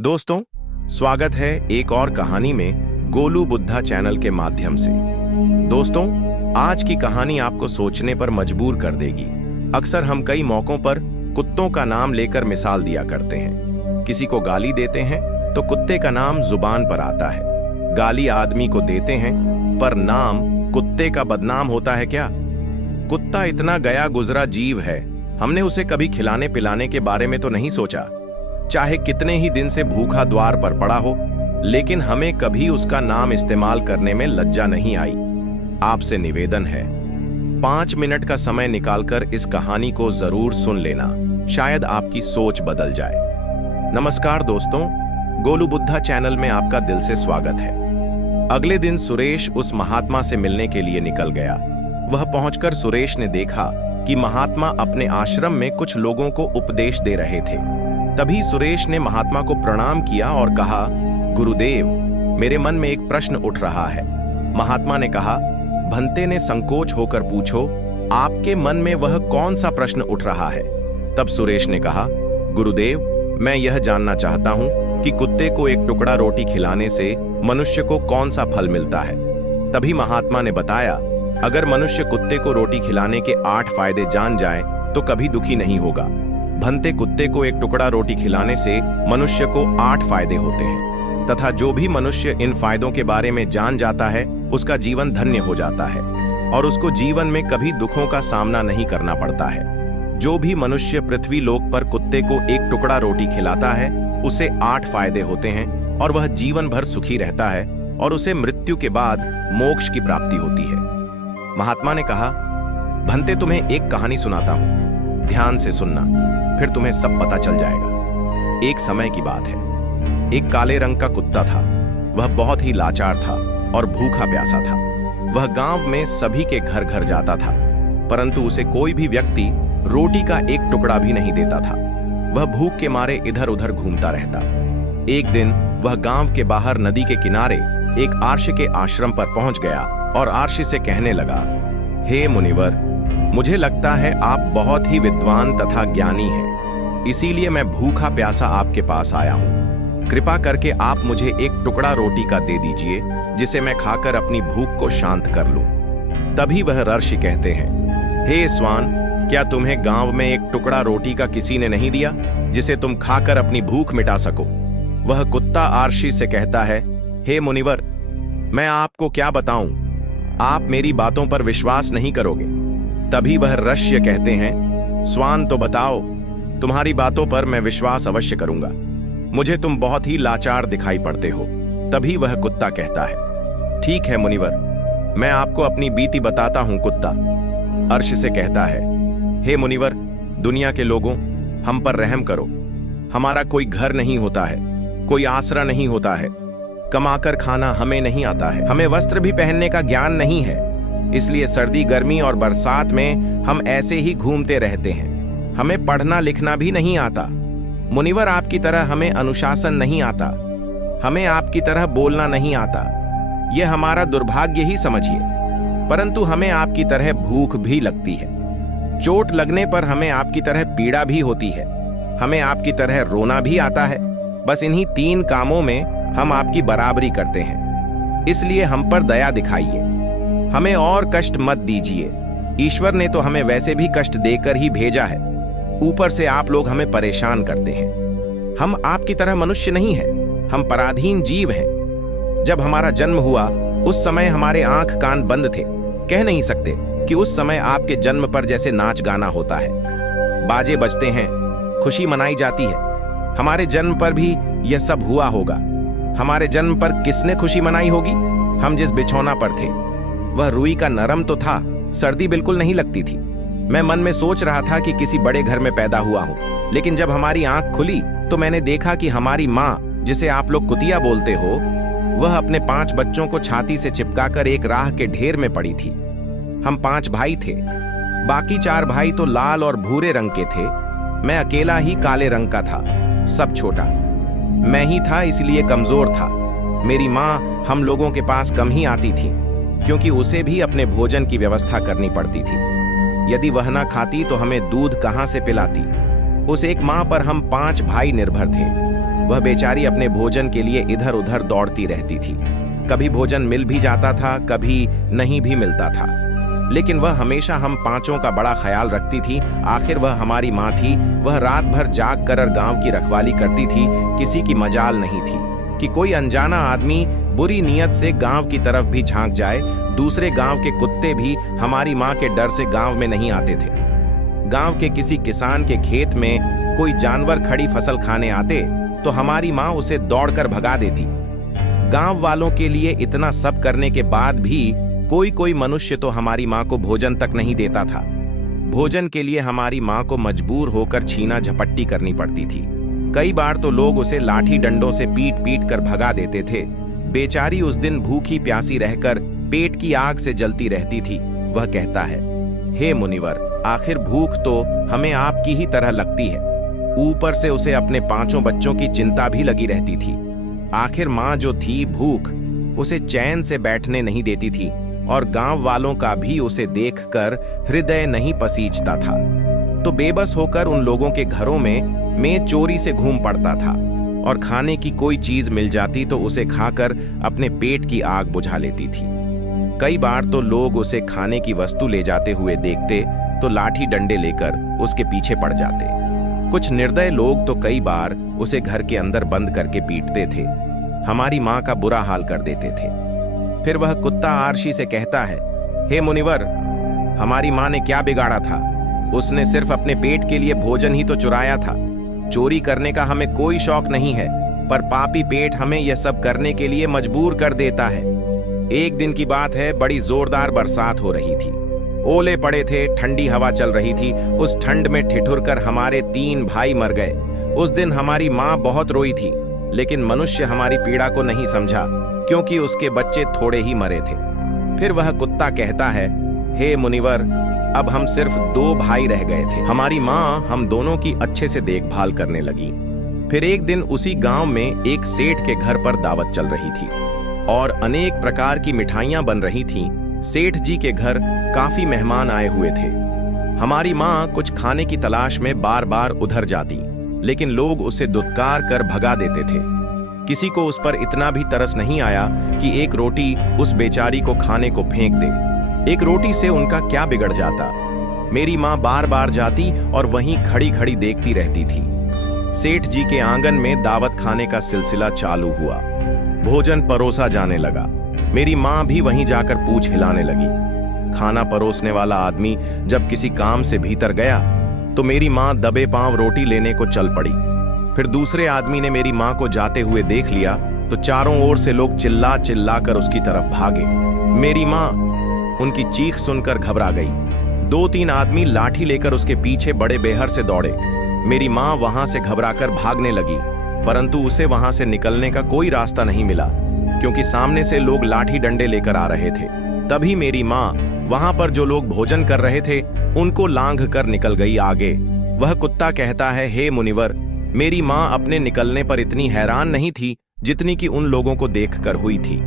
दोस्तों, स्वागत है एक और कहानी में गोलू बुद्धा चैनल के माध्यम से। दोस्तों, आज की कहानी आपको सोचने पर मजबूर कर देगी। अक्सर हम कई मौकों पर कुत्तों का नाम लेकर मिसाल दिया करते हैं। किसी को गाली देते हैं तो कुत्ते का नाम जुबान पर आता है। गाली आदमी को देते हैं पर नाम कुत्ते का बदनाम होता है क्या? कुत्ता इतना गया गुजरा जीव है, हमने उसे कभी खिलाने पिलाने के बारे में तो नहीं सोचा। चाहे कितने ही दिन से भूखा द्वार पर पड़ा हो, लेकिन हमें कभी उसका नाम इस्तेमाल करने में लज्जा नहीं आई। आपसे निवेदन है, 5 मिनट का समय निकालकर इस कहानी को जरूर सुन लेना, शायद आपकी सोच बदल जाए। नमस्कार दोस्तों, गोलू बुद्धा चैनल में आपका दिल से स्वागत है। अगले दिन सुरेश उस महात्मा से मिलने के लिए निकल गया। वह पहुंचकर सुरेश ने देखा कि महात्मा अपने आश्रम में कुछ लोगों को उपदेश दे रहे थे। तभी सुरेश ने महात्मा को प्रणाम किया और कहा, गुरुदेव, मेरे मन में एक प्रश्न उठ रहा है। महात्मा ने कहा, भंते ने संकोच होकर पूछो, आपके मन में वह कौन सा प्रश्न उठ रहा है? तब सुरेश ने कहा, गुरुदेव, मैं यह जानना चाहता हूं कि कुत्ते को एक टुकड़ा रोटी खिलाने से मनुष्य को कौन सा फल मिलता है। तभी महात्मा ने बताया, अगर मनुष्य कुत्ते को रोटी खिलाने के 8 फायदे जान जाए तो कभी दुखी नहीं होगा। भंते, कुत्ते को एक टुकड़ा रोटी खिलाने से मनुष्य को 8 फायदे होते हैं तथा जो भी मनुष्य इन फायदों के बारे में जान जाता है उसका जीवन धन्य हो जाता है और उसको जीवन में कभी दुखों का सामना नहीं करना पड़ता है। जो भी मनुष्य पृथ्वी लोक पर कुत्ते को एक टुकड़ा रोटी खिलाता है उसे 8 फायदे होते हैं और वह जीवन भर सुखी रहता है और उसे मृत्यु के बाद मोक्ष की प्राप्ति होती है। महात्मा ने कहा, भंते, तुम्हें एक कहानी सुनाता हूं, ध्यान से सुनना, फिर तुम्हें सब पता चल जाएगा। एक समय की बात है, एक काले रंग का कुत्ता था। वह बहुत ही लाचार था और भूखा प्यासा था। वह गांव में सभी के घर घर जाता था, परंतु उसे कोई भी व्यक्ति रोटी का एक टुकड़ा भी नहीं देता था। वह भूख के मारे इधर उधर घूमता रहता। एक दिन वह गांव के बाहर नदी के किनारे एक आर्ष के आश्रम पर पहुंच गया और आर्ष से कहने लगा, हे मुनिवर, मुझे लगता है आप बहुत ही विद्वान तथा ज्ञानी हैं, इसीलिए मैं भूखा प्यासा आपके पास आया हूं। कृपा करके आप मुझे एक टुकड़ा रोटी का दे दीजिए, जिसे मैं खाकर अपनी भूख को शांत कर लूं। तभी वह ऋषि कहते हैं, हे स्वान, क्या तुम्हें गांव में एक टुकड़ा रोटी का किसी ने नहीं दिया जिसे तुम खाकर अपनी भूख मिटा सको? वह कुत्ता आर्षि से कहता है, हे मुनिवर, मैं आपको क्या बताऊं, आप मेरी बातों पर विश्वास नहीं करोगे। तभी वह ऋषि कहते हैं, स्वान, तो बताओ, तुम्हारी बातों पर मैं विश्वास अवश्य करूंगा। मुझे तुम बहुत ही लाचार दिखाई पड़ते हो। तभी वह कुत्ता कहता है, ठीक है मुनिवर, मैं आपको अपनी बीती बताता हूं। कुत्ता अर्श से कहता है, हे मुनिवर, दुनिया के लोगों, हम पर रहम करो। हमारा कोई घर नहीं होता है, कोई आसरा नहीं होता है, कमाकर खाना हमें नहीं आता है, हमें वस्त्र भी पहनने का ज्ञान नहीं है, इसलिए सर्दी, गर्मी और बरसात में हम ऐसे ही घूमते रहते हैं। हमें पढ़ना लिखना भी नहीं आता। मुनिवर, आपकी तरह हमें अनुशासन नहीं आता, हमें आपकी तरह बोलना नहीं आता। यह हमारा दुर्भाग्य ही समझिए, परंतु हमें आपकी तरह भूख भी लगती है। चोट लगने पर हमें आपकी तरह पीड़ा भी होती है। हमें आपकी तरह रोना भी आता है। बस इन्हीं 3 कामों में हम आपकी बराबरी करते हैं, इसलिए हम पर दया दिखाइए। हमें और कष्ट मत दीजिए। ईश्वर ने तो हमें वैसे भी कष्ट देकर ही भेजा है, ऊपर से आप लोग हमें परेशान करते हैं। हम आपकी तरह मनुष्य नहीं हैं, हम पराधीन जीव हैं। जब हमारा जन्म हुआ उस समय हमारे आंख कान बंद थे। कह नहीं सकते कि उस समय आपके जन्म पर जैसे नाच गाना होता है, बाजे बजते हैं, खुशी मनाई जाती है। हमारे जन्म पर भी यह सब हुआ होगा। हमारे जन्म पर किसने खुशी मनाई होगी? हम जिस बिछौना पर थे वह रुई का नरम तो था, सर्दी बिल्कुल नहीं लगती थी। मैं मन में सोच रहा था कि किसी बड़े घर में पैदा हुआ हूं, लेकिन जब हमारी आंख खुली तो मैंने देखा कि हमारी माँ, जिसे आप लोग कुतिया बोलते हो, वह अपने 5 बच्चों को छाती से चिपकाकर एक राह के ढेर में पड़ी थी। हम 5 भाई थे, बाकी 4 भाई तो लाल और भूरे रंग के थे। मैं अकेला ही काले रंग का था, सब छोटा। मैं ही था, इसलिए कमजोर था। मेरी माँ हम लोगों के पास कम ही आती थी, क्योंकि उसे भी अपने भोजन की व्यवस्था करनी पड़ती थी। यदि वह ना खाती तो हमें दूध कहां से पिलाती। उस एक मां पर हम 5 भाई निर्भर थे। वह बेचारी अपने भोजन के लिए इधर उधर दौड़ती रहती थी। कभी भोजन मिल भी जाता था, कभी नहीं भी मिलता था, लेकिन वह हमेशा हम पांचों का बड़ा ख्याल रखती थी। आखिर वह हमारी माँ थी। वह रात भर जाग कर गांव की रखवाली करती थी। किसी की मजाल नहीं थी कि कोई अनजाना आदमी बुरी नीयत से गांव की तरफ भी झांक जाए। दूसरे गांव के कुत्ते भी हमारी माँ के डर से गांव में नहीं आते थे। गांव के किसी किसान के खेत में कोई जानवर खड़ी फसल खाने आते तो हमारी माँ उसे दौड़कर भगा देती। गांव वालों के लिए इतना सब करने के बाद भी कोई मनुष्य तो हमारी माँ को भोजन तक नहीं देता था। भोजन के लिए हमारी माँ को मजबूर होकर छीना झपट्टी करनी पड़ती थी। कई बार तो लोग उसे लाठी डंडों से पीट पीट कर भगा देते थे। बेचारी उस दिन भूखी प्यासी रहकर पेट की आग से जलती रहती थी। वह कहता है, हे मुनिवर, आखिर भूख तो हमें आपकी ही तरह लगती है। ऊपर से उसे अपने पांचों बच्चों की चिंता भी लगी रहती थी। आखिर माँ जो थी, भूख उसे चैन से बैठने नहीं देती थी और गांव वालों का भी उसे देखकर हृदय नहीं पसीजता था। तो बेबस होकर उन लोगों के घरों में मैं चोरी से घूम पड़ता था और खाने की कोई चीज मिल जाती तो उसे खाकर अपने पेट की आग बुझा लेती थी। कई बार तो लोग उसे खाने की वस्तु ले जाते हुए देखते तो लाठी डंडे लेकर उसके पीछे पड़ जाते। कुछ निर्दय लोग तो कई बार उसे घर के अंदर बंद करके पीटते थे। हमारी माँ का बुरा हाल कर देते थे। फिर वह कुत्ता आरशी से कहता है, हे मुनिवर, हमारी माँ ने क्या बिगाड़ा था? उसने सिर्फ अपने पेट के लिए भोजन ही तो चुराया था। चोरी करने का हमें कोई शौक नहीं है, पर पापी पेट हमें यह सब करने के लिए मजबूर कर देता है। एक दिन की बात है, बड़ी जोरदार बरसात हो रही थी। ओले पड़े थे, ठंडी हवा चल रही थी। उस ठंड में ठिठुर कर हमारे 3 भाई मर गए। उस दिन हमारी माँ बहुत रोई थी, लेकिन मनुष्य हमारी पीड़ा को नहीं समझा, क्योंकि उसके बच्चे थोड़े ही मरे थे। फिर वह कुत्ता कहता है, हे मुनिवर, अब हम सिर्फ 2 भाई रह गए थे। हमारी माँ हम दोनों की अच्छे से देखभाल करने लगी। फिर एक दिन उसी गांव में एक सेठ के घर पर दावत चल रही थी और अनेक प्रकार की मिठाइयां बन रही थीं। सेठ जी के घर काफी मेहमान आए हुए थे। हमारी माँ कुछ खाने की तलाश में बार बार उधर जाती, लेकिन लोग उसे दुत्कार कर भगा देते थे। किसी को उस पर इतना भी तरस नहीं आया कि एक रोटी उस बेचारी को खाने को फेंक दे। एक रोटी से उनका क्या बिगड़ जाता। मेरी माँ बार बार जाती और वहीं खड़ी खड़ी देखती रहती थी। सेठ जी के आंगन में दावत खाने का सिलसिला चालू हुआ। भोजन परोसा जाने लगा। मेरी माँ भी वहीं जाकर पूंछ हिलाने लगी। खाना परोसने वाला आदमी जब किसी काम से भीतर गया तो मेरी माँ दबे पांव रोटी लेने को चल पड़ी। फिर दूसरे आदमी ने मेरी माँ को जाते हुए देख लिया तो चारों ओर से लोग चिल्ला चिल्ला कर उसकी तरफ भागे। मेरी माँ उनकी चीख सुनकर घबरा गई। 2-3 आदमी लाठी लेकर उसके पीछे बड़े बेहर से दौड़े। मेरी माँ वहां से घबराकर भागने लगी, परंतु उसे वहां से निकलने का कोई रास्ता नहीं मिला, क्योंकि सामने से लोग लाठी डंडे लेकर आ रहे थे। तभी मेरी माँ वहां पर जो लोग भोजन कर रहे थे उनको लांघ कर निकल गई आगे। वह कुत्ता कहता है, हे मुनिवर, मेरी माँ अपने निकलने पर इतनी हैरान नहीं थी जितनी कि उन लोगों को देखकर हुई थी।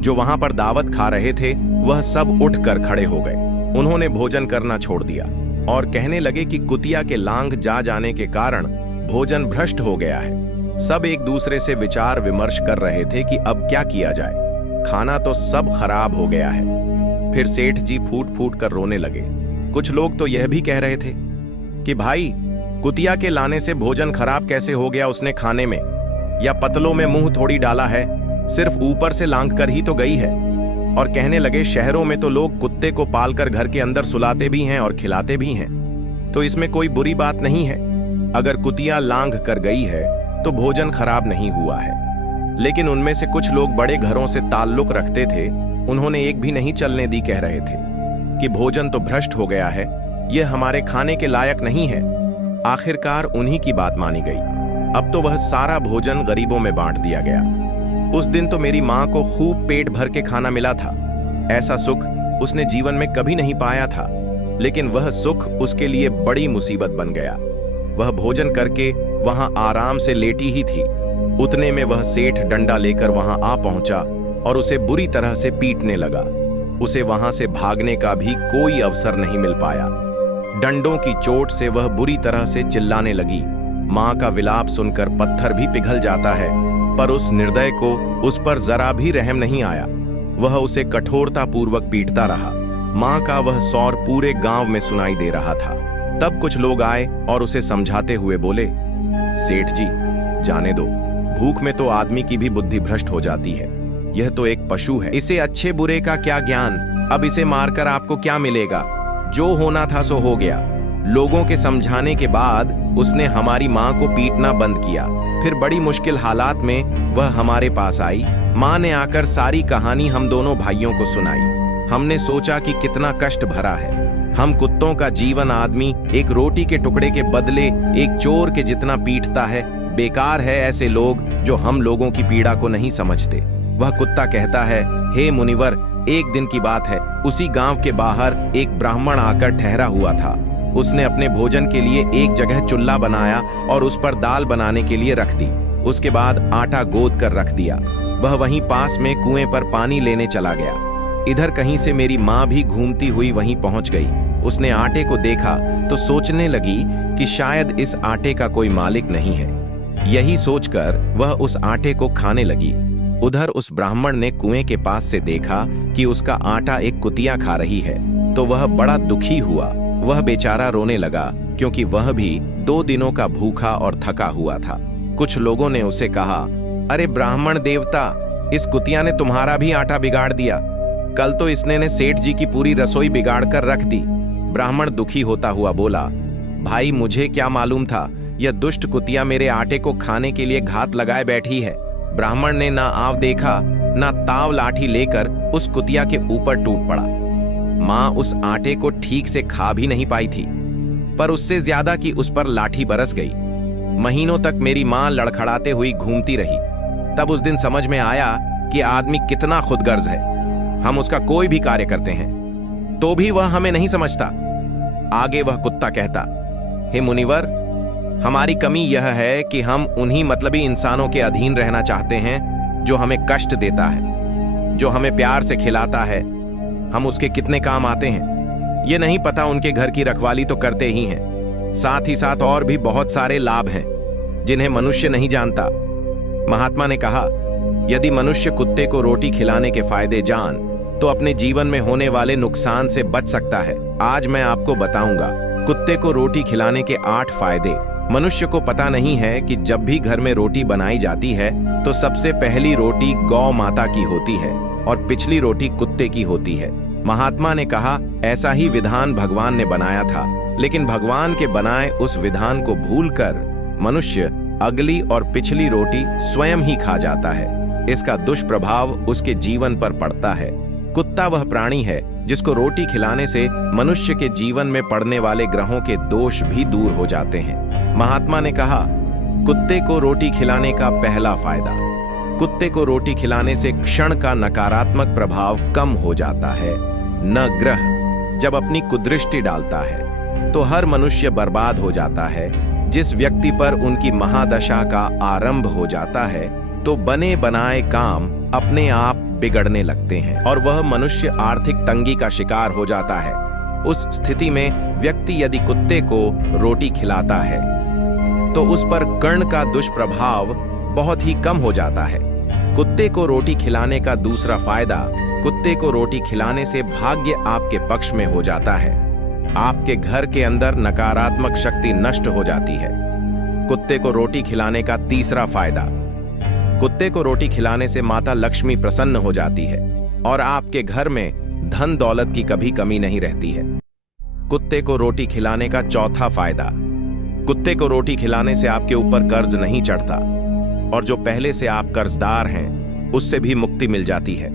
जो वहां पर दावत खा रहे थे वह सब उठकर खड़े हो गए। उन्होंने भोजन करना छोड़ दिया और कहने लगे कि कुतिया के लांघ जा जाने के कारण भोजन भ्रष्ट हो गया है। सब एक दूसरे से विचार विमर्श कर रहे थे कि अब क्या किया जाए। खाना तो सब खराब हो गया है। फिर सेठ जी फूट फूट कर रोने लगे। कुछ लोग तो यह भी कह रहे थे कि भाई, कुतिया के लाने से भोजन खराब कैसे हो गया उसने खाने में, या पतलों में मुंह थोड़ी डाला है, सिर्फ ऊपर से लांघ कर ही तो गई है। और कहने लगे, शहरों में तो लोग कुत्ते को पालकर घर के अंदर सुलाते भी हैं और खिलाते भी हैं, तो इसमें कोई बुरी बात नहीं है। अगर कुतिया लांघ कर गई है तो भोजन खराब नहीं हुआ है। लेकिन उनमें से कुछ लोग बड़े घरों से ताल्लुक रखते थे, उन्होंने एक भी नहीं चलने दी, कह रहे थे कि भोजन तो भ्रष्ट हो गया है, यह हमारे खाने के लायक नहीं है। आखिरकार उन्हीं की बात मानी गई। अब तो वह सारा भोजन गरीबों में बांट दिया गया। उस दिन तो मेरी माँ को खूब पेट भर के खाना मिला था। ऐसा सुख उसने जीवन में कभी नहीं पाया था, लेकिन वह सुख उसके लिए बड़ी मुसीबत बन गया। वह भोजन करके वहां आराम से लेटी ही थी, उतने में वह सेठ डंडा लेकर वहां आ पहुंचा और उसे बुरी तरह से पीटने लगा। उसे वहां से भागने का भी कोई अवसर नहीं मिल पाया। डंडों की चोट से वह बुरी तरह से चिल्लाने लगी, माँ का विलाप सुनकर पत्थर भी पिघल जाता है, पर उस निर्दय को उस पर जरा भी रहम नहीं आया। वह उसे कठोरतापूर्वक पीटता रहा। माँ का वह सौर पूरे गांव में सुनाई दे रहा था। तब कुछ लोग आए और उसे समझाते हुए बोले, सेठ जी, जाने दो, भूख में तो आदमी की भी बुद्धि भ्रष्ट हो जाती है। यह तो एक पशु है, इसे अच्छे बुरे का क्या ज्ञान। अब इसे मारकर आपको क्या मिलेगा? जो होना था सो हो गया। लोगों के समझाने के बाद उसने हमारी माँ को पीटना बंद किया। फिर बड़ी मुश्किल हालात में वह हमारे पास आई। माँ ने आकर सारी कहानी हम दोनों भाइयों को सुनाई। हमने सोचा कि कितना कष्ट भरा है। हम कुत्तों का जीवन आदमी एक रोटी के टुकड़े के बदले एक चोर के जितना पीटता है। बेकार है ऐसे लोग जो हम लोगों की पीड़ा को नहीं समझते। वह कुत्ता कहता है, हे मुनिवर, एक दिन की बात है, उसी गांव के बाहर एक ब्राह्मण आकर ठहरा हुआ था। उसने अपने भोजन के लिए एक जगह चुल्ला बनाया और उस पर दाल बनाने के लिए रख दी। उसके बाद आटा गोद कर रख दिया। वह वहीं पास में कुएं पर पानी लेने चला गया। इधर कहीं से मेरी माँ भी घूमती हुई वहीं पहुंच गई। उसने आटे को देखा तो सोचने लगी कि शायद इस आटे का कोई मालिक नहीं है। यही सोचकर वह उस आटे को खाने लगी। उधर उस ब्राह्मण ने कुएं के पास से देखा कि उसका आटा एक कुतिया खा रही है, तो वह बड़ा दुखी हुआ। वह बेचारा रोने लगा, क्योंकि वह भी 2 दिनों का भूखा और थका हुआ था। कुछ लोगों ने उसे कहा, अरे ब्राह्मण देवता, इस कुतिया ने तुम्हारा भी आटा बिगाड़ दिया। कल तो इसने ने सेठ जी की पूरी रसोई बिगाड़ कर रख दी। ब्राह्मण दुखी होता हुआ बोला, भाई मुझे क्या मालूम था, यह दुष्ट कुतिया मेरे आटे को खाने के लिए घात लगाए बैठी है। ब्राह्मण ने ना आव देखा ना ताव लाठी लेकर उस कुतिया के ऊपर टूट पड़ा। माँ उस आटे को ठीक से खा भी नहीं पाई थी, पर उससे ज्यादा कि उस पर लाठी बरस गई। महीनों तक मेरी माँ लड़खड़ाते हुई घूमती रही। तब उस दिन समझ में आया कि आदमी कितना खुदगर्ज है। हम उसका कोई भी कार्य करते हैं तो भी वह हमें नहीं समझता। आगे वह कुत्ता कहता, हे मुनिवर, हमारी कमी यह है कि हम उन्हीं मतलबी इंसानों के अधीन रहना चाहते हैं जो हमें कष्ट देता है, जो हमें प्यार से खिलाता है। हम उसके कितने काम आते हैं ये नहीं पता। उनके घर की रखवाली तो करते ही हैं, साथ ही साथ और भी बहुत सारे लाभ हैं जिन्हें मनुष्य नहीं जानता। महात्मा ने कहा, यदि मनुष्य कुत्ते को रोटी खिलाने के फायदे जान तो अपने जीवन में होने वाले नुकसान से बच सकता है। आज मैं आपको बताऊंगा कुत्ते को रोटी खिलाने के 8 फायदे। मनुष्य को पता नहीं है कि जब भी घर में रोटी बनाई जाती है तो सबसे पहली रोटी गौ माता की होती है और पिछली रोटी कुत्ते की होती है। महात्मा ने कहा, ऐसा ही विधान भगवान ने बनाया था, लेकिन भगवान के बनाए उस विधान को भूलकर मनुष्य अगली और पिछली रोटी स्वयं ही खा जाता है। इसका दुष्प्रभाव उसके जीवन पर पड़ता है। कुत्ता वह प्राणी है जिसको रोटी खिलाने से मनुष्य के जीवन में पड़ने वाले ग्रहों के दोष भी दूर हो जाते हैं। महात्मा ने कहा, कुत्ते को रोटी खिलाने का पहला फायदा, कुत्ते को रोटी खिलाने से क्षण का नकारात्मक प्रभाव कम हो जाता है। न ग्रह जब अपनी कुदृष्टि डालता है तो हर मनुष्य बर्बाद हो जाता है। जिस व्यक्ति पर उनकी महादशा का आरंभ हो जाता है तो बने बनाए काम अपने आप बिगड़ने लगते हैं और वह मनुष्य आर्थिक तंगी का शिकार हो जाता है। उस स्थिति में व्यक्ति यदि कुत्ते को रोटी खिलाता है तो उस पर कर्ण का दुष्प्रभाव बहुत ही कम हो जाता है। कुत्ते को रोटी खिलाने का दूसरा फायदा, कुत्ते को रोटी खिलाने से भाग्य आपके पक्ष में हो जाता है। आपके घर के अंदर नकारात्मक शक्ति नष्ट हो जाती है। कुत्ते को रोटी खिलाने का तीसरा फायदा, कुत्ते को रोटी खिलाने से माता लक्ष्मी प्रसन्न हो जाती है और आपके घर में धन दौलत की कभी कमी नहीं रहती है। कुत्ते को रोटी खिलाने का चौथा फायदा, कुत्ते को रोटी खिलाने से आपके ऊपर कर्ज नहीं चढ़ता और जो पहले से आप कर्जदार हैं उससे भी मुक्ति मिल जाती है।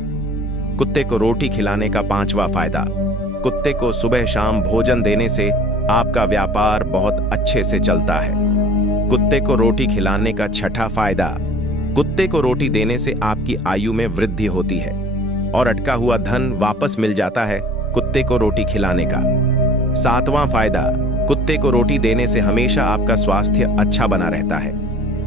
कुत्ते को रोटी खिलाने का पांचवा फायदा, कुत्ते को सुबह शाम भोजन देने से आपका व्यापार बहुत अच्छे से चलता है। कुत्ते को रोटी खिलाने का छठा फायदा, कुत्ते को रोटी देने से आपकी आयु में वृद्धि होती है और अटका हुआ धन वापस मिल जाता है कुत्ते को रोटी खिलाने का। सातवां फायदा, कुत्ते को रोटी देने से हमेशा आपका स्वास्थ्य अच्छा बना रहता है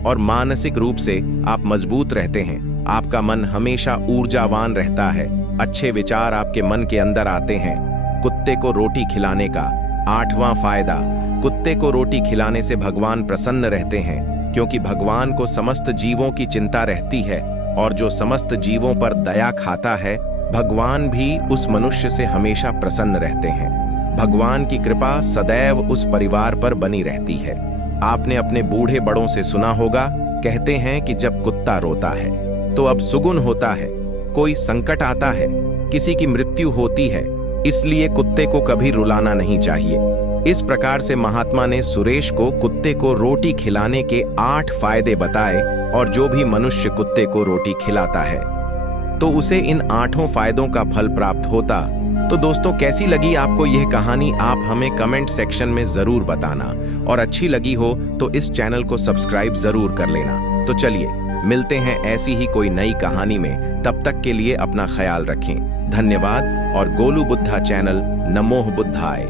और मानसिक रूप से आप मजबूत रहते हैं। आपका मन हमेशा ऊर्जावान रहता है, अच्छे विचार आपके मन के अंदर आते हैं। कुत्ते को रोटी खिलाने का आठवां फायदा, कुत्ते को रोटी खिलाने से भगवान प्रसन्न रहते हैं, क्योंकि भगवान को समस्त जीवों की चिंता रहती है और जो समस्त जीवों पर दया खाता है, भगवान भी उस मनुष्य से हमेशा प्रसन्न रहते हैं। भगवान की कृपा सदैव उस परिवार पर बनी रहती है। आपने अपने बूढ़े बड़ों से सुना होगा, कहते हैं कि जब कुत्ता रोता है तो अब सुगुन होता है, कोई संकट आता है, किसी की मृत्यु होती है, इसलिए कुत्ते को कभी रुलाना नहीं चाहिए। इस प्रकार से महात्मा ने सुरेश को कुत्ते को रोटी खिलाने के 8 फायदे बताए और जो भी मनुष्य कुत्ते को रोटी खिलाता है तो उसे इन 8 फायदों का फल प्राप्त होता। तो दोस्तों, कैसी लगी आपको यह कहानी, आप हमें कमेंट सेक्शन में जरूर बताना, और अच्छी लगी हो तो इस चैनल को सब्सक्राइब जरूर कर लेना। तो चलिए मिलते हैं ऐसी ही कोई नई कहानी में, तब तक के लिए अपना ख्याल रखें। धन्यवाद। और गोलू बुद्धा चैनल नमोह बुद्धाय।